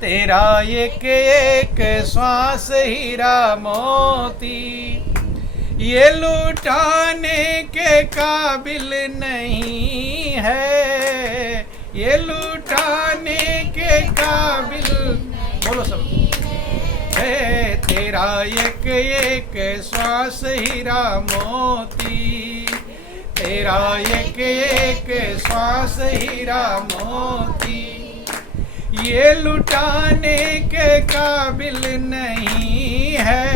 तेरा एक एक श्वास हीरा मोती, ये लुटाने के काबिल नहीं है, ये लुटाने के काबिल, बोलो सब है। तेरा एक एक श्वास हीरा मोती, तेरा एक एक श्वास हीरा मोती, ये लुटाने के काबिल नहीं है,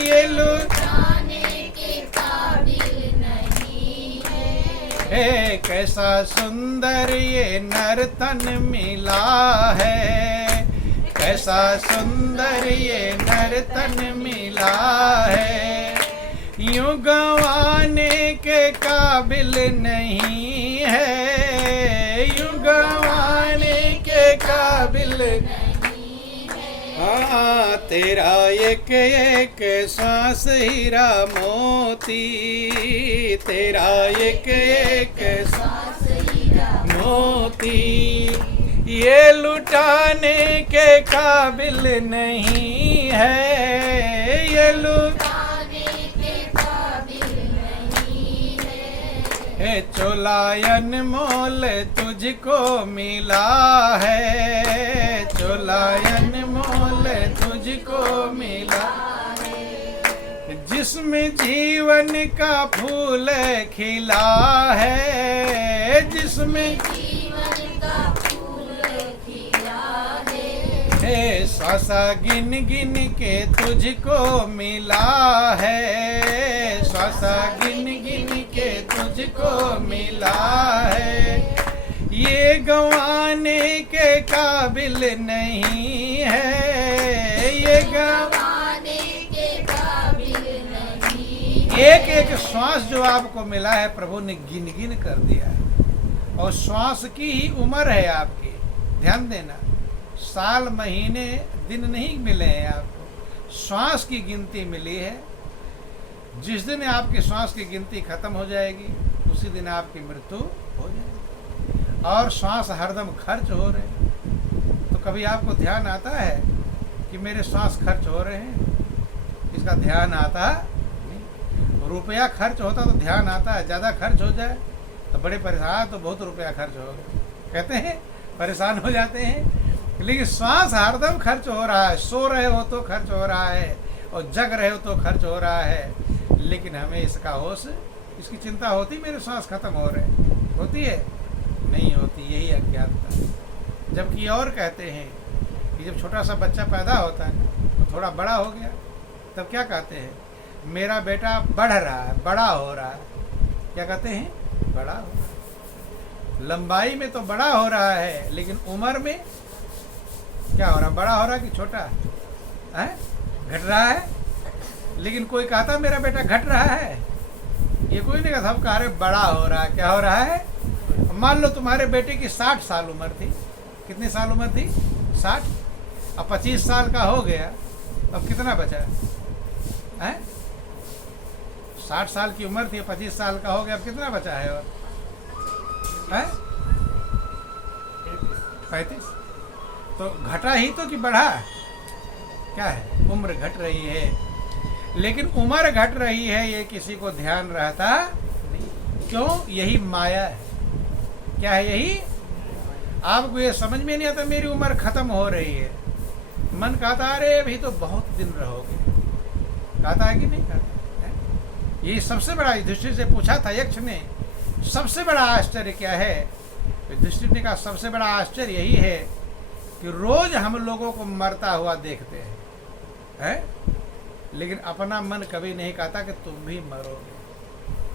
ये लुटाने के काबिल नहीं है। कैसा सुंदर ये नर्तन मिला है, कैसा सुंदर ये नर्तन मिला है, यूं गंवाने के काबिल नहीं है, यूं गंवाने के काबिल नहीं है। हाँ, तेरा एक एक सांस हीरा मोती, तेरा एक एक सांस हीरा मोती, ये लुटाने के काबिल नहीं है, ये लुटाने के काबिल नहीं है। चोलायन मोल तुझको मिला है, चोलायन मोल तुझको मिला है, जिसमें जीवन का फूल खिला है, जिसमें श्वासा गिन गिन के तुझको मिला है, श्वासा गिन गिन के तुझको मिला है, ये गंवाने के काबिल नहीं है, ये गंवाने के काबिल नहीं है। एक एक श्वास जो आपको मिला है प्रभु ने गिन गिन कर दिया है, और श्वास की ही उम्र है आपकी। ध्यान देना, साल महीने दिन नहीं मिले हैं आपको, श्वास की गिनती मिली है। जिस दिन आपकी श्वास की गिनती खत्म हो जाएगी उसी दिन आपकी मृत्यु हो जाएगी। और श्वास हरदम खर्च हो रहे हैं, तो कभी आपको ध्यान आता है कि मेरे श्वास खर्च हो रहे हैं? इसका ध्यान आता नहीं। रुपया खर्च होता तो ध्यान आता है, ज़्यादा खर्च हो जाए तो बड़े परेशान, तो बहुत रुपया खर्च हो गया कहते हैं, परेशान हो जाते हैं। लेकिन श्वास हरदम खर्च हो रहा है, सो रहे हो तो खर्च हो रहा है, और जग रहे हो तो खर्च हो रहा है। लेकिन हमें इसका होश, इसकी चिंता होती मेरे श्वास खत्म हो रहे, होती है? नहीं होती, यही अज्ञानता। जबकि और कहते हैं कि जब छोटा सा बच्चा पैदा होता है ना, तो थोड़ा बड़ा हो गया, तब क्या कहते हैं? मेरा बेटा बढ़ रहा है, बड़ा हो रहा है। क्या कहते हैं? बड़ा हो रहा है। लंबाई में तो बड़ा हो रहा है, लेकिन उम्र में क्या हो रहा? बड़ा हो रहा है कि छोटा है? घट रहा है। लेकिन कोई कहता मेरा बेटा घट रहा है, ये कोई नहीं कहता। सब कह रहे बड़ा हो रहा है। क्या हो रहा है? मान लो तुम्हारे बेटे की 60 साल उम्र थी। कितनी साल उम्र थी? 60। अब 25 साल का हो गया, अब कितना बचा है? 60 साल की उम्र थी, 25 साल का हो गया, अब कितना बचा है? और 35। तो घटा ही तो कि बढ़ा? क्या है? उम्र घट रही है। लेकिन उम्र घट रही है ये किसी को ध्यान रहता नहीं। क्यों? यही माया है। क्या है? यही। आपको ये समझ में नहीं आता मेरी उम्र खत्म हो रही है। मन कहता अरे अभी तो बहुत दिन रहोगे। कहता है कि नहीं कहता है? ये सबसे बड़ा, युधिष्ठिर से पूछा था यक्ष ने, सबसे बड़ा आश्चर्य क्या है? युधिष्ठिर ने कहा सबसे बड़ा आश्चर्य यही है कि रोज हम लोगों को मरता हुआ देखते हैं, लेकिन अपना मन कभी नहीं कहता कि तुम भी मरोगे।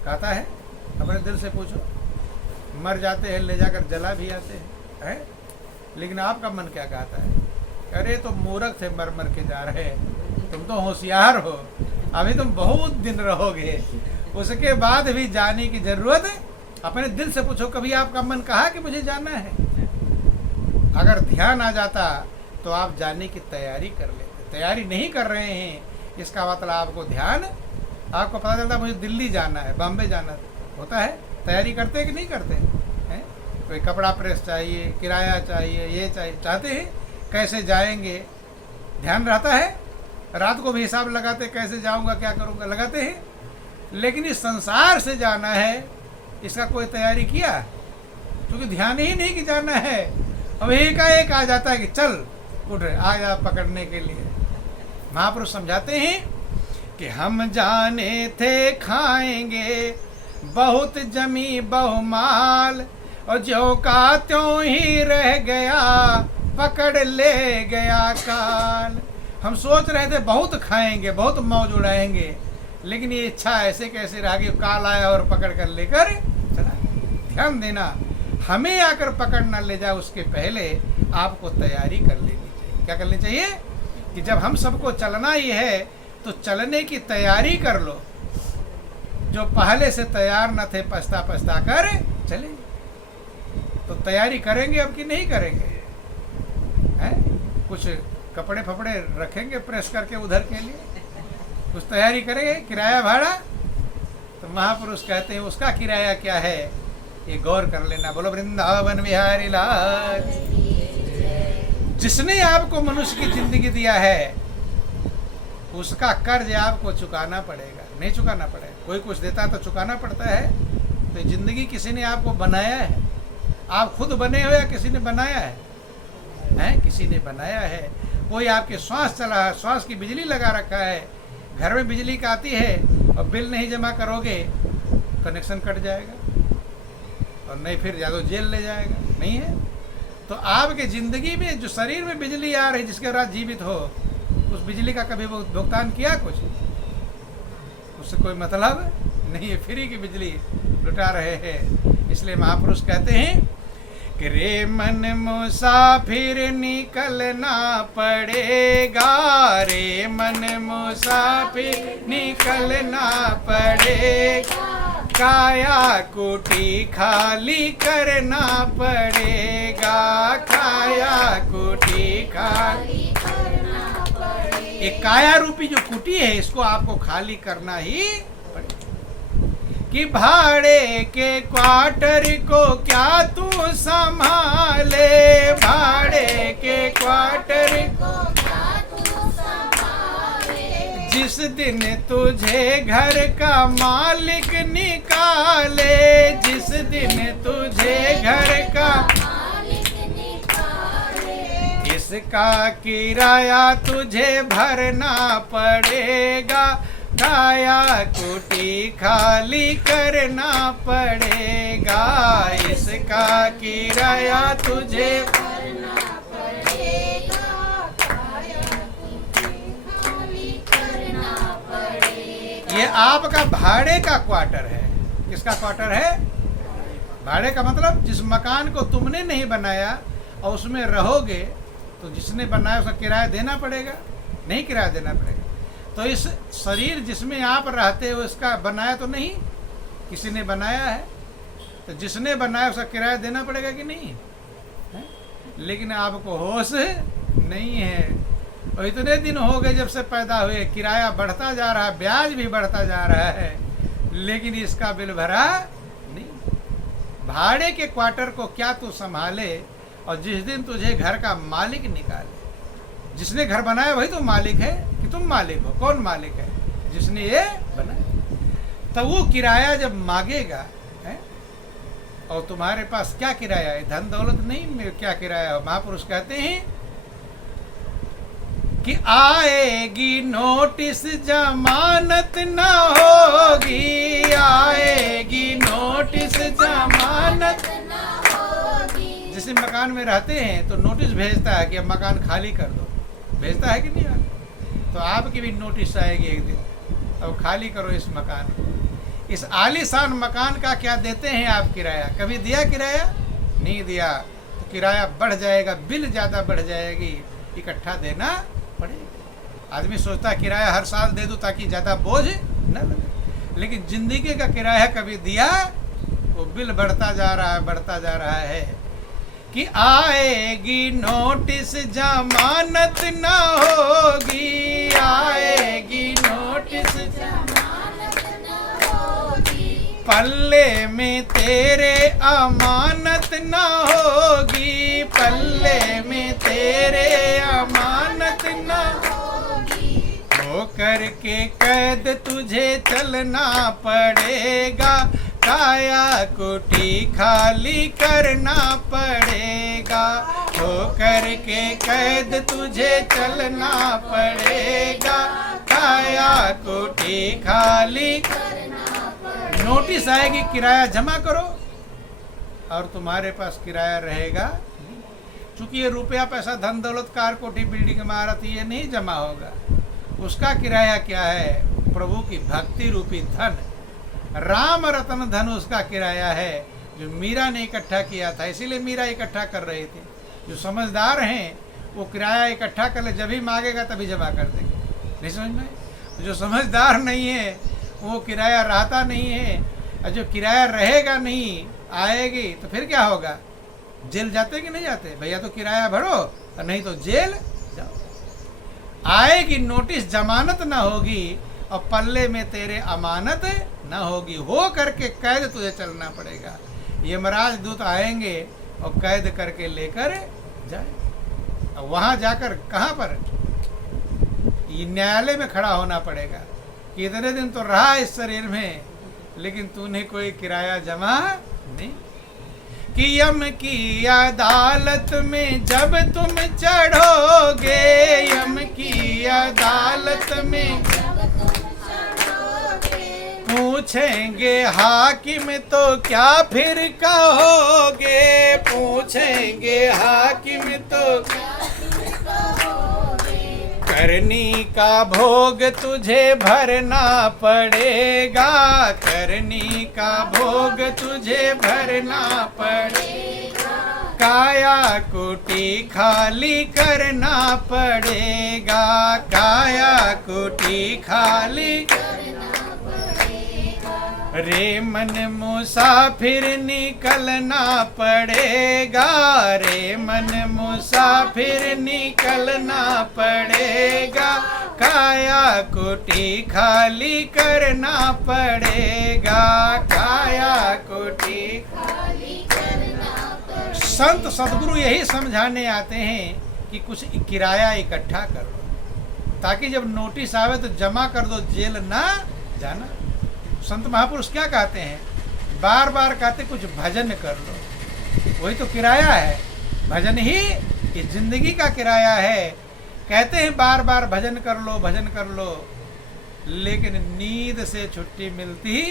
कहता है? अपने दिल से पूछो। मर जाते हैं, ले जाकर जला भी आते हैं, लेकिन आपका मन क्या कहता है? अरे तो मूर्ख थे, मर मर के जा रहे, तुम तो होशियार हो, अभी तुम बहुत दिन रहोगे, उसके बाद भी जाने की जरूरत है। अपने दिल से पूछो, कभी आपका मन कहा कि मुझे जाना है? अगर ध्यान आ जाता तो आप जाने की तैयारी कर लेते। तैयारी नहीं कर रहे हैं, इसका मतलब आपको ध्यान, आपको पता चलता मुझे दिल्ली जाना है, बॉम्बे जाना होता है, तैयारी करते हैं कि नहीं करते हैं? कोई कपड़ा प्रेस चाहिए, किराया चाहिए, ये चाहिए, चाहते हैं कैसे जाएंगे, ध्यान रहता है। रात को भी हिसाब लगाते, कैसे जाऊंगा, क्या करूंगा, लगाते हैं। लेकिन इस संसार से जाना है, इसका कोई तैयारी किया? क्योंकि ध्यान ही नहीं कि जाना है। अब एक आ जाता है कि चल उठ, आ जा पकड़ने के लिए। महापुरुष समझाते हैं कि हम जाने थे खाएंगे बहुत जमी बहुमाल, और ज्यों का त्यों ही रह गया पकड़ ले गया काल। हम सोच रहे थे बहुत खाएंगे, बहुत मौज उड़ाएंगे, लेकिन ये इच्छा ऐसे कैसे रह गई, काल आया और पकड़ कर लेकर चला। ध्यान देना, हमें आकर पकड़ न ले जाए उसके पहले आपको तैयारी कर लेनी चाहिए। क्या करनी चाहिए कि जब हम सबको चलना ही है तो चलने की तैयारी कर लो। जो पहले से तैयार न थे पछता पछता कर चले। तो तैयारी करेंगे अब कि नहीं करेंगे? हैं? कुछ कपड़े फपड़े रखेंगे प्रेस करके उधर के लिए, कुछ तैयारी करेंगे। किराया भाड़ा तो महापुरुष कहते हैं उसका किराया क्या है, ये गौर कर लेना। बोलो वृंदावन बिहारी लाल। जिसने आपको मनुष्य की जिंदगी दिया है उसका कर्ज आपको चुकाना पड़ेगा, नहीं चुकाना पड़ेगा। कोई कुछ देता तो चुकाना पड़ता है। तो जिंदगी किसी ने आपको बनाया है, आप खुद बने हो या किसी ने बनाया है? हैं? किसी ने बनाया है। कोई आपके श्वास चला है, श्वास की बिजली लगा रखा है, घर में बिजली का आती है और बिल नहीं जमा करोगे कनेक्शन कट जाएगा और नहीं फिर या तो जेल ले जाएगा, नहीं है? तो आपके ज़िंदगी में जो शरीर में बिजली आ रही जिसके बाद जीवित हो, उस बिजली का कभी भुगतान किया? कुछ उससे कोई मतलब नहीं है, फ्री की बिजली लुटा रहे हैं। इसलिए महापुरुष कहते हैं कि रे मन मुसाफिर निकलना पड़ेगा, रे मन मुसाफिर निकलना पड़ेगा, काया कुटी खाली करना पड़ेगा, काया कुटी खाली करना पड़ेगा। एक काया रूपी जो कुटी है इसको आपको खाली करना ही पड़ेगा। कि भाड़े के क्वार्टर को क्या तू संभाले, भाड़े के क्वार्टर को क्या तू संभाले, जिस दिन तुझे घर का मालिक निकाले, जिस दिन तुझे घर का मालिक निकाले, इसका किराया तुझे भरना पड़ेगा, काया कुटी खाली करना पड़ेगा, इसका किराया तुझे भरना पड़ेगा, काया कुटी खाली करना पड़ेगा। ये आपका भाड़े का क्वार्टर है। किसका क्वार्टर है? भाड़े का मतलब जिस मकान को तुमने नहीं बनाया और उसमें रहोगे तो जिसने बनाया उसका किराया देना पड़ेगा, नहीं किराया देना पड़ेगा। तो इस शरीर जिसमें आप रहते हो इसका बनाया तो नहीं, किसी ने बनाया है। तो जिसने बनाया उसका किराया देना पड़ेगा कि नहीं है? लेकिन आपको होश नहीं है। और इतने दिन हो गए जब से पैदा हुए, किराया बढ़ता जा रहा है, ब्याज भी बढ़ता जा रहा है, लेकिन इसका बिल भरा नहीं। भाड़े के क्वार्टर को क्या तू संभाले, और जिस दिन तुझे घर का मालिक निकाले। जिसने घर बनाया वही तो मालिक है कि तुम मालिक हो? कौन मालिक है? जिसने ये बनाया। तो वो किराया जब मांगेगा है, और तुम्हारे पास क्या किराया है? धन दौलत नहीं, क्या किराया हो? महापुरुष कहते हैं कि आएगी नोटिस जमानत न होगी, आएगी नोटिस जमानत न होगी। जिस मकान में रहते हैं तो नोटिस भेजता है कि अब मकान खाली कर दो, भेजता है कि नहीं? तो आपकी भी नोटिस आएगी एक दिन, तो खाली करो इस मकान को। इस आलीशान मकान का क्या देते हैं आप किराया? कभी दिया किराया? नहीं दिया तो किराया बढ़ जाएगा, बिल ज़्यादा बढ़ जाएगी, इकट्ठा देना पड़ेगा। आदमी सोचता है किराया हर साल दे दूँ ताकि ज़्यादा बोझ न लगे, लेकिन ज़िंदगी का किराया कभी दिया? वो बिल बढ़ता जा रहा है, बढ़ता जा रहा है। कि आएगी नोटिस जमानत न होगी, आएगी नोटिस जमानत न होगी, पल्ले में तेरे अमानत न होगी, पल्ले में तेरे करके कैद तुझे चलना पड़ेगा, काया कुटी खाली करना पड़ेगा। हो करके कैद तुझे चलना पड़ेगा, काया कुटी खाली करना पड़ेगा। नोटिस आएगी किराया जमा करो और तुम्हारे पास किराया रहेगा। चूंकि ये रुपया पैसा धन दौलत कार कोठी बिल्डिंग इमारत ये नहीं जमा होगा, उसका किराया क्या है? प्रभु की भक्ति रूपी धन, राम रतन धन उसका किराया है, जो मीरा ने इकट्ठा किया था। इसीलिए मीरा इकट्ठा कर रही थी। जो समझदार हैं वो किराया इकट्ठा कर ले, जब भी मांगेगा तभी जमा कर देंगे। नहीं समझ में? जो समझदार नहीं है वो किराया रहता नहीं है, और जो किराया रहेगा नहीं आएगी तो फिर क्या होगा? जेल जाते कि नहीं जाते? भैया तो किराया भरो और नहीं तो जेल जाओ। आएगी नोटिस, जमानत ना होगी और पल्ले में तेरे अमानत ना होगी। हो करके कैद तुझे चलना पड़ेगा। यमराज दूत आएंगे और कैद करके लेकर जाए। और वहां जाकर कहां पर? ये न्यायालय में खड़ा होना पड़ेगा कि इतने दिन तो रहा इस शरीर में, लेकिन तूने कोई किराया जमा नहीं। कि यम की अदालत में जब तुम चढ़ोगे, यम की अदालत में पूछेंगे हाकिम तो क्या फिर कहोगे, पूछेंगे हाकिम तो करनी का भोग तुझे भरना पड़ेगा, करनी का भोग तुझे भरना पड़ेगा, काया कुटी खाली करना पड़ेगा, काया कुटी खाली करना पड़ेगा। रे मन मुसाफिर निकलना पड़ेगा, रे मन मुसाफिर निकलना पड़ेगा, काया कुटी खाली करना पड़ेगा, काया कुटी खाली करना पड़ेगा। संत सदगुरु यही समझाने आते हैं कि कुछ किराया इकट्ठा कर लो, ताकि जब नोटिस आवे तो जमा कर दो, जेल ना जाना। संत महापुरुष क्या कहते हैं? बार बार कहते कुछ भजन कर लो, वही तो किराया है। भजन ही इस जिंदगी का किराया है। कहते हैं बार बार भजन कर लो, भजन कर लो, लेकिन नींद से छुट्टी मिलती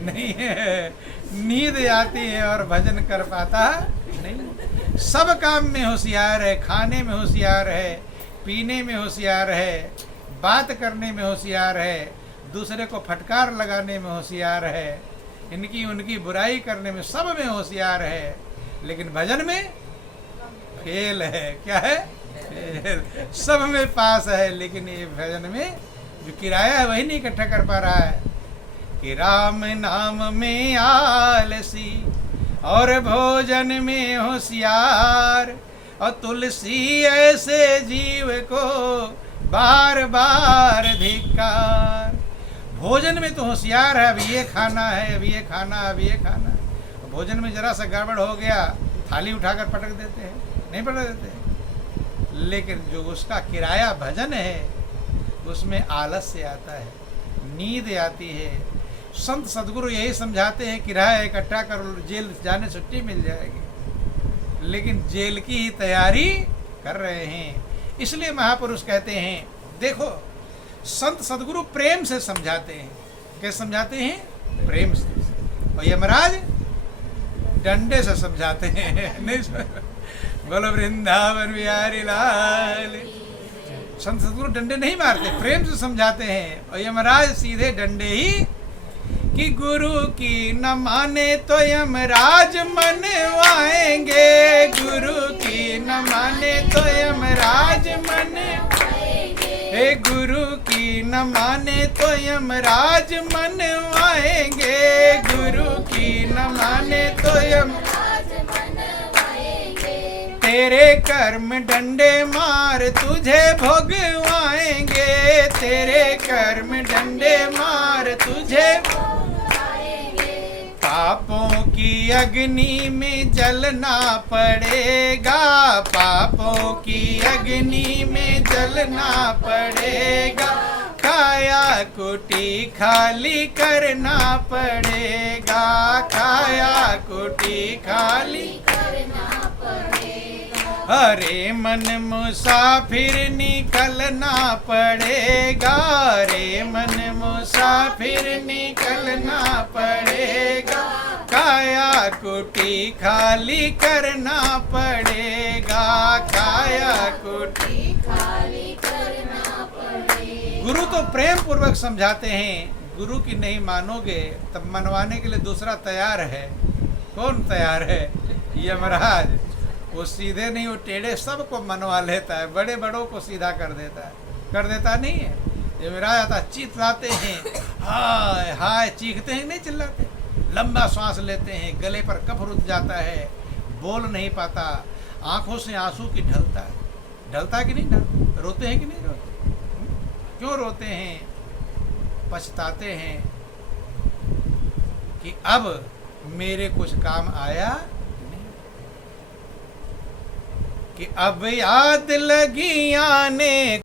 नहीं है। नींद आती है और भजन कर पाता नहीं। सब काम में होशियार है, खाने में होशियार है, पीने में होशियार है, बात करने में होशियार है, दूसरे को फटकार लगाने में होशियार है, इनकी उनकी बुराई करने में, सब में होशियार है, लेकिन भजन में फेल है। क्या है? फेल। सब में पास है, लेकिन ये भजन में जो किराया है वही नहीं इकट्ठा कर पा रहा है। कि राम नाम में आलसी और भोजन में होशियार, और तुलसी ऐसे जीव को बार बार धिक्कार। भोजन में तो होशियार है, अब ये खाना है, अब ये खाना, अब ये खाना। भोजन में जरा सा गड़बड़ हो गया, थाली उठाकर पटक देते हैं, नहीं पटक देते। लेकिन जो उसका किराया भजन है उसमें आलस्य आता है, नींद आती है। संत सदगुरु यही समझाते हैं किराया इकट्ठा करो, जेल जाने छुट्टी मिल जाएगी, लेकिन जेल की ही तैयारी कर रहे हैं। इसलिए महापुरुष कहते हैं, देखो संत सदगुरु प्रेम से समझाते हैं। कैसे समझाते हैं? प्रेम से। और यमराज डंडे से समझाते हैं। नहीं, बोलो वृंदावन बिहारी लाल। संत सदगुरु डंडे नहीं मारते, प्रेम से समझाते हैं। और यमराज सीधे डंडे ही। कि गुरु की न माने तो यमराज मनवाएंगे, गुरु की न माने तो यमराज हे गुरु की न माने तो यमराज मनवाएंगे, गुरु की न माने तो यमराज मनवाएंगे। तेरे कर्म डंडे मार तुझे भोगवाएंगे, तेरे कर्म डंडे मार तुझे पापों की अग्नि में जलना पड़ेगा, पापों की अग्नि में जलना पड़ेगा, काया कुटी खाली करना पड़ेगा, काया कुटी खाली करना पड़ेगा। अरे मन मुसाफिर निकलना पड़ेगा, रे मन मुसाफिर निकलना पड़ेगा, काया कुटी खाली करना पड़ेगा, काया कुटी खाली करना पड़ेगा। गुरु तो प्रेम पूर्वक समझाते हैं, गुरु की नहीं मानोगे तब मनवाने के लिए दूसरा तैयार है। कौन तैयार है? यमराज। वो सीधे नहीं, वो टेढ़े सबको मनवा लेता है, बड़े बड़ों को सीधा कर देता है। कर देता नहीं है? यमराज आता, चिल्लाते हैं, हाय हाय चीखते हैं, नहीं चिल्लाते, लंबा श्वास लेते हैं, गले पर कफ रुक जाता है, बोल नहीं पाता, आंखों से आंसू की ढलता है। ढलता कि नहीं ढलता? रोते हैं कि नहीं रोते? क्यों रोते हैं? पछताते हैं कि अब मेरे कुछ काम आया नहीं, कि अब याद लगी आने